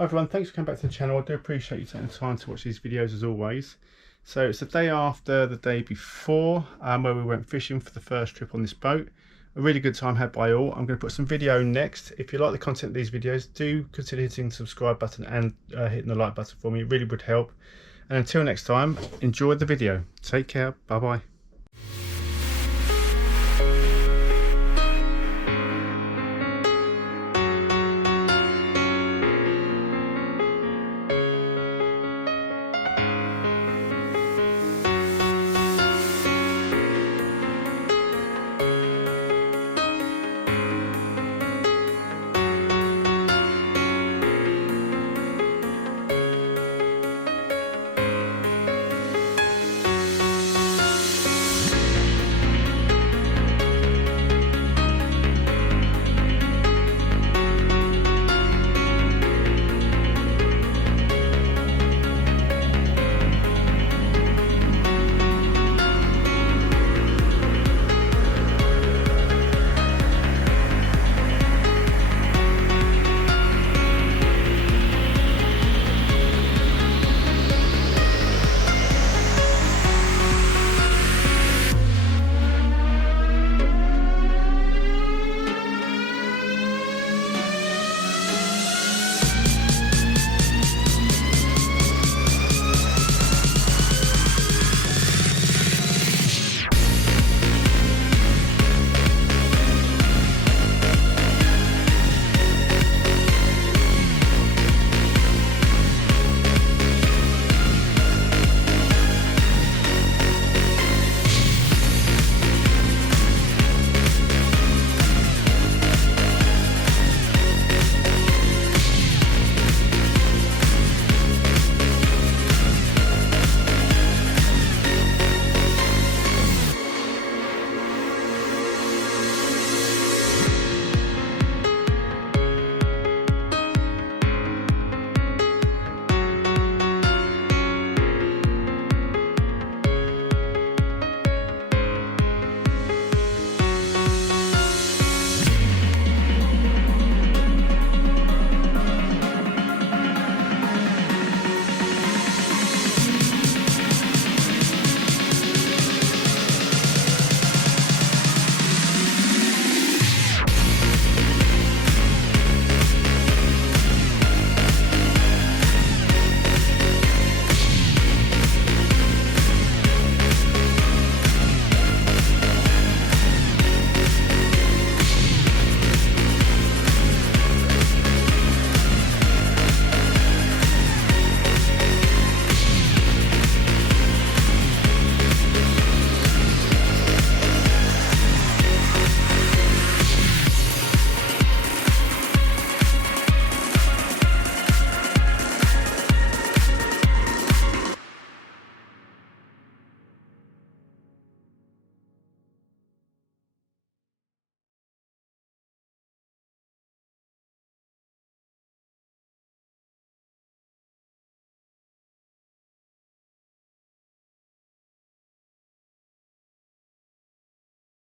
Hi everyone, thanks for coming back to the channel. I do appreciate you taking the time to watch these videos as always. So it's the day after the day before where we went fishing for the first trip on this boat. A really good time had by all. I'm going to put some video next. If you like the content of these videos, do consider hitting the subscribe button and hitting the like button for me. It really would help. And until next time, enjoy the video. Take care. Bye bye.